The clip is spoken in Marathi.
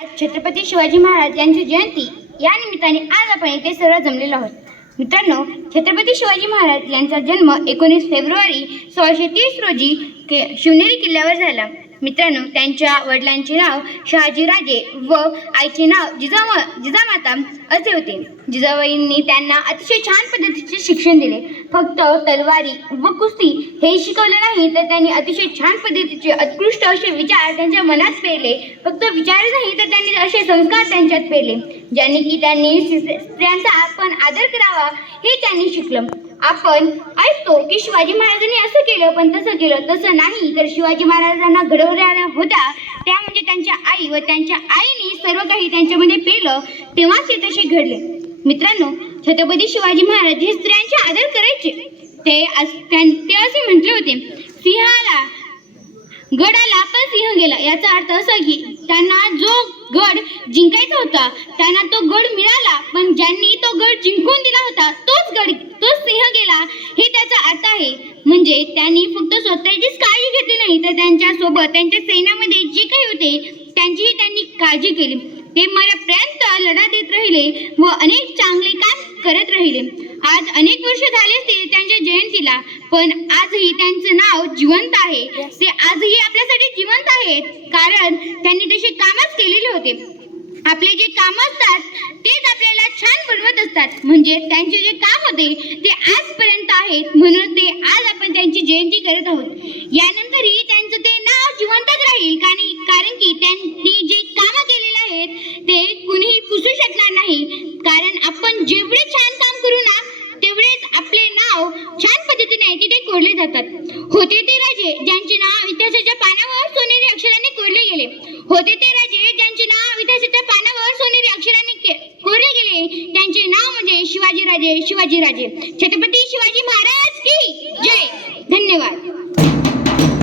छत्रपती शिवाजी महाराज यांची जयंती. या निमित्ताने आज आपण इथे सर्व जमलेलो आहोत. मित्रांनो छत्रपती शिवाजी महाराज यांचा जन्म एकोणीस फेब्रुवारी सोळाशे तीस रोजी के शिवनेरी किल्ल्यावर झाला. मित्रांनो त्यांच्या वडिलांचे नाव शहाजीराजे व आईचे नाव जिजामा जिजामाता असे होते. जिजाबाईंनी त्यांना अतिशय छान पद्धतीचे शिक्षण दिले. फक्त तलवारी व कुस्ती हे शिकवलं नाही तर त्यांनी अतिशय छान पद्धतीचे उत्कृष्ट असे विचार त्यांच्या मनात पेरले. फक्त विचार नाही तर त्यांनी असे संस्कार त्यांच्यात पेरले ज्याने की त्यांनी स्त्रियांचा आपण आदर करावा हे त्यांनी शिकलं. आपण ऐकतो की शिवाजी महाराजांनी असं केलं पण तसं केलं तसं नाही. तर शिवाजी महाराजांना घडवणाऱ्या होत्या. त्या म्हणजे त्यांच्या आई व त्यांच्या आईने सर्व काही त्यांच्यामध्ये पेलं तेव्हाच ते तसे घडले. मित्रांनो छत्रपती शिवाजी महाराज हे स्त्रियांचे आदर करायचे. ते त्यां- ते असे म्हटले होते सिंहाला गडाला पण सिंह गेला. याचा अर्थ असा की त्यांना जो गड जिंकायचा होता त्यांना तो गड मिळाला पण ज्यांनी तो गड जिंकून दिला होता तोच गड तोच सिंह गेला हे त्याचा अर्थ आहे म्हणजे त्यांनी फक्त स्वतःचीच काळजी घेतली नाही तर त्यांच्यासोबत त्यांच्या सैन्यामध्ये जे काही होते त्यांचीही त्यांनी काळजी केली. ते मरेपर्यंत लढा देत राहिले व अनेक चांगले काम करत राहिले. आज अनेक वर्ष झाले असतील त्यांच्या जयंतीला पण आजही त्यांचं नाव जिवंत आहे. ते आजही आपल्यासाठी जिवंत आहेत कारण त्यांनी तसे कामच केलेले होते. आपले जे काम असतात तेच आपल्याला छान बनवत असतात. म्हणजे त्यांचे जे काम होते ते आजपर्यंत आहेत. म्हणून ते आज आपण जयंती करत आहोत. यानंतरही त्यांचं ते नाव जिवंतच राहील कारण की त्यांनी जे काम केलेले आहेत ते कुणीही पुसू शकणार नाही. कारण आपण जेवढे छान काम करू ना तेवढेच आपले नाव छान पद्धतीने तिथे कोरले जातात. होते ते राजे ज्यांचे नाव इतिहासाच्या पानावर सोनेरी अक्षराने कोरले गेले. होते ते राजे ज्यांचे नाव इतिहासाच्या पानावर सोनेरी अक्षराने कोरले गेले. त्यांचे नाव म्हणजे शिवाजी राजे शिवाजी राजे. छत्रपती शिवाजी महाराज